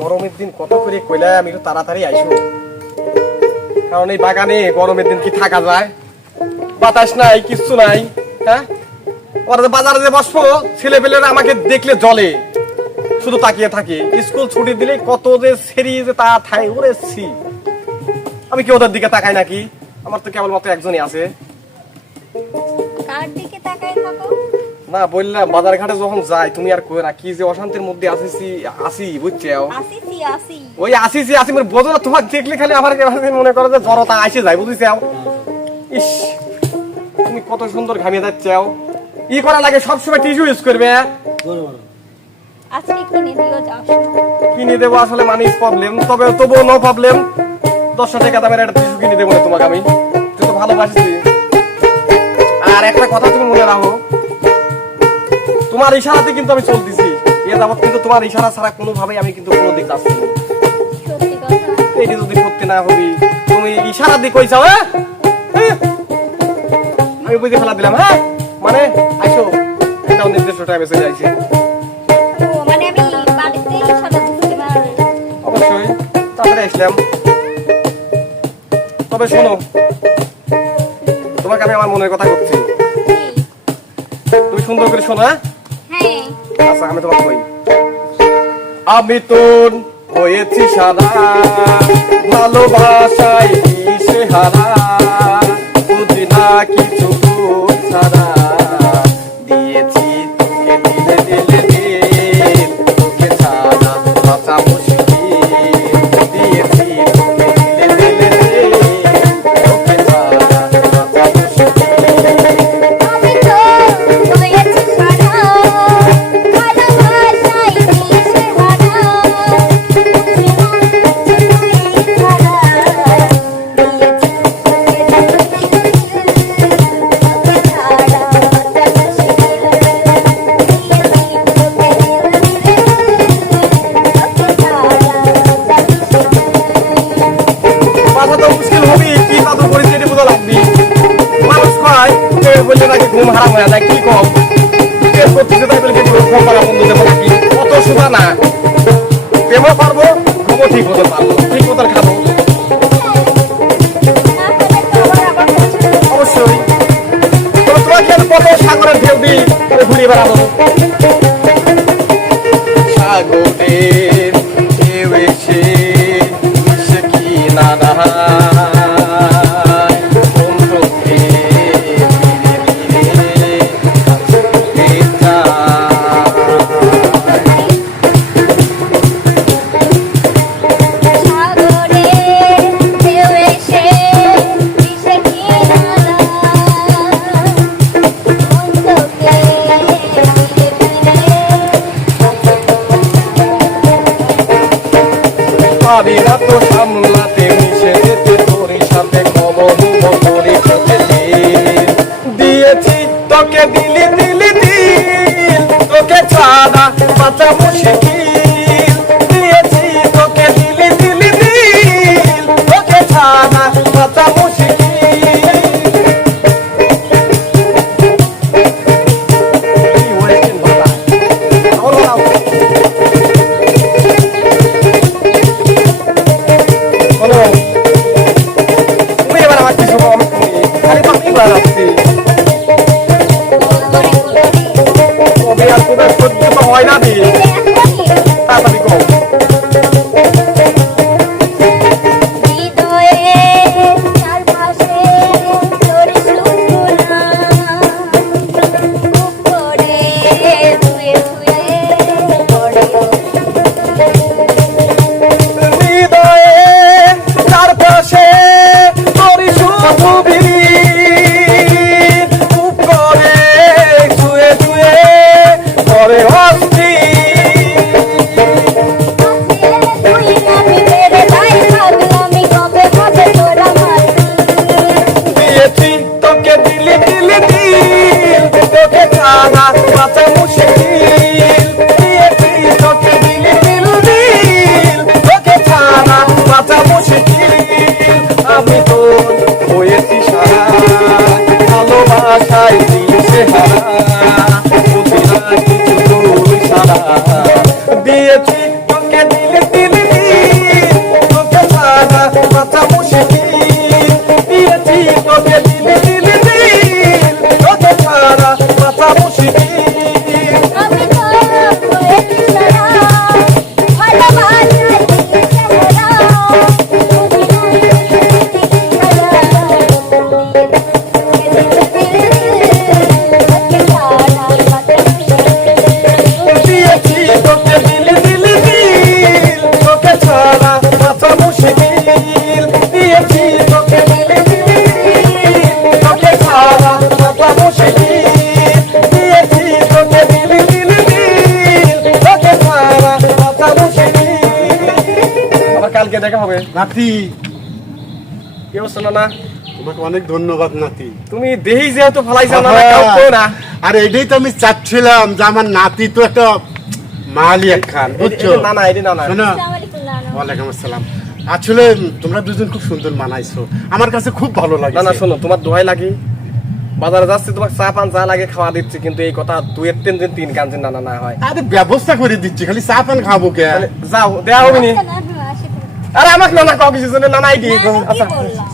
গরমের দিন কত করে কইলা আমি একটু তাড়াতাড়ি আইসো, কারণ এই বাগানে গরমের দিন কি থাকা যায়? বাতাস নাই, কিচ্ছু নাই। হ্যাঁ, ওরা যে বাজারে যে বসবো, ছেলে পেলেরা আমাকে দেখলে জলে, শুধু তাকিয়ে থাকে। স্কুল ছুটি দিলে কত যে সেরি যে তা থাই উড়েছি। আমি কি ওদের দিকে তাকাই নাকি? আমার তো কেবলমাত্র একজনই আছে। কার দিকে তাকায় থাকো? না বললাম, বাজার ঘাটে যখন যাই তুমি আর কই না, কি যে অশান্তির মধ্যে আসি বুঝছো? ওই আসি মানে বোঝো না, তোমার দেখলে খালি আমার মনে করো যে জড়তা আসে যায়, বুঝছো? ইস, তুমি কত সুন্দর ঘামিয়ে যাচ্ছো। ই করা লাগে, সবসময় টিস্যু ইউজ করবে। আজকে কিনে দিও, যাও। কিনে দেবো আসলে মানিস প্রবলেম, তবুও নো প্রবলেম। 10 টাকা দামের একটা টিস্যু কিনে দেবো তোমাকে আমি, তুই তো ভালোবাসি। আর একটা কথা তুমি মনে রাখো, তোমার ইশারাতে কিন্তু আমি চলতেছি। এ যাবত কিন্তু তোমার ইশারা ছাড়া কোনোভাবেই আমি কিন্তু কোনো দিক যাচ্ছি না। সত্যি কথা। এইটা যদি করতে না হবি, তুমি ইশারা দিয়ে কইছাও। হ্যাঁ, আমি বুঝে ফেলা দিলাম। হ্যাঁ মানে আইসো, একটা নির্দিষ্ট টাইমে চলে আইছি। ও মানে আমি বাড়িতে ইশারা দিচ্ছি না। অবশ্যই তারপরে আসলাম। তবে শোনো, তোমাকে আমি আমার মনের কথা বলছি, তুমি সুন্দর করে শোনো। হ্যাঁ, আচ্ছা আমি তোমাকে কই, আমি তোর হয়েছি সারা, ভালোবাসায় সে হারা, বুঝি না কিছু ছাড়া, দিয়েছি তোকে দিলে দিলে দিল, তোকে ছাড়া বাঁচা মুশকিল, দিয়েছি তোকে দিলে দিলে দিল, তোকে ছাড়া বাঁচা মুশকিল। আমি তো হয়েছি সারা, ভালোবাসায় দিশে হারা, বাঁচা তো মুশকিল হবেই, কি তাদের পরিস্থিতি বোঝা লাগবে। মানুষ খায় বললে নাকি ঘুম হারাম হয়ে যায়, কি কম প্রেম করতেছে তাই বলে কি ঘুম পাড়া বন্ধু দেবো নাকি? অত সোজা না, প্রেমও পারবো, ঘুমও ঠিক মতো পারবো, ঠিক মতো খাবো। অবশ্যই তোমাকে আমি কত সাগরের ঢেউ দিই, ঘুরিয়ে বেড়াবো। সাগরের ঢেউ এসে মিশে কি না পারি না তো সামলাতে, মিশে যেতে তোর সাথে কবর করে দিয়েছি তোকে দিলি দিলি দিল, তোকে ছাড়া বাঁচা মুশকিল, দিয়েছি তোকে দিলি দিলি দিল, তোকে ছাড়া বাঁচা মুশকিল। হয় না দিয়ে তাড়াতাড়ি কম। Hospi কালকে দেখা হবে। নাতি, কি অবস্থা নানা? তোমাকে অনেক ধন্যবাদ নাতি। তুমি দেহি যেহেতু ফলাইছো নানা, কাউ কো না। আর এটাই তো আমি চাচ্ছিলাম যে আমার নাতি তো একটা মালি একখান, বুঝছো? নানা এটি নানা। শোনো, আসসালামু আলাইকুম নানা। ওয়ালাইকুম আসসালাম। আসলে তোমরা দুজন খুব সুন্দর মানাইছো, আমার কাছে খুব ভালো লাগে। নানা শোনো, তোমার দোহাই লাগি, বাজারে যাচ্ছি তোমার চা পান যা লাগে খাওয়া দিচ্ছি, কিন্তু এই কথা 2-3 দিন 3 কান দিন নানা না হয়। আরে ব্যবস্থা করে দিচ্ছি, খালি চা পান খাবো কে? যাও দেয়া হবে নি। আচ্ছা, নানা, আসি তুমি। আরে আমাকে নানা কাউ কিছু জন্য নানাই দি। নানা, কি আচ্ছা বললাম?